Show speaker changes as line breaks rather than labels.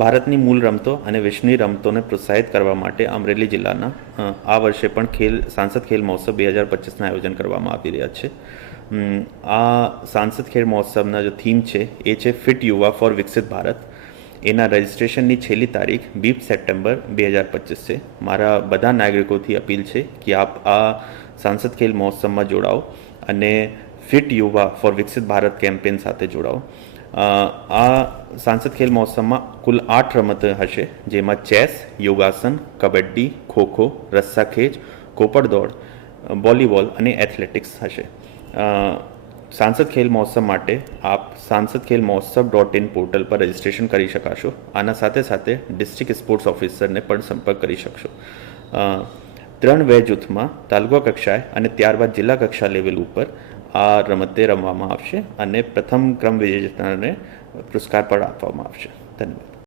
ભારતની મૂળ રમતો અને વિશ્વની રમતોને પ્રોત્સાહિત કરવા માટે અમરેલી જિલ્લાના આ વર્ષે પણ ખેલ, સાંસદ ખેલ મહોત્સવ બે હજાર પચીસના આયોજન કરવામાં આવી રહ્યા છે. આ સાંસદ ખેલ મહોત્સવના જો થીમ છે, એ છે ફિટ યુવા ફોર વિકસિત ભારત. એના રજિસ્ટ્રેશનની છેલ્લી તારીખ વીસ સપ્ટેમ્બર બે હજાર પચીસ. છે મારા બધા નાગરિકોથી અપીલ છે કે આપ આ સાંસદ ખેલ મહોત્સવમાં જોડાઓ અને ફિટ યુવા ફોર વિકસિત ભારત કેમ્પેન સાથે જોડાઓ. આ સાંસદ ખેલ મહોત્સવમાં કુલ આઠ રમત હશે, જેમાં ચેસ, યોગાસન, કબડ્ડી, ખોખો રસ્સાખેંચ કોપડ દોડ વોલીબોલ અને એથ્લેટિક્સ હશે. સાંસદ ખેલ મહોત્સવ માટે આપ સાંસદ ખેલ મહોત્સવ ડોટ ઇન પોર્ટલ પર રજિસ્ટ્રેશન કરી શકાશો. આના સાથે સાથે ડિસ્ટ્રિક્ટ સ્પોર્ટ્સ ઓફિસરને પણ સંપર્ક કરી શકશો. ત્રણ વે જૂથમાં તાલુકા કક્ષાએ અને ત્યારબાદ જિલ્લા કક્ષા લેવલ ઉપર આ રમતે રમવામાં આવશે અને પ્રથમ ક્રમ વિજેતાને પુરસ્કાર પણ આપવામાં આવશે. ધન્યવાદ.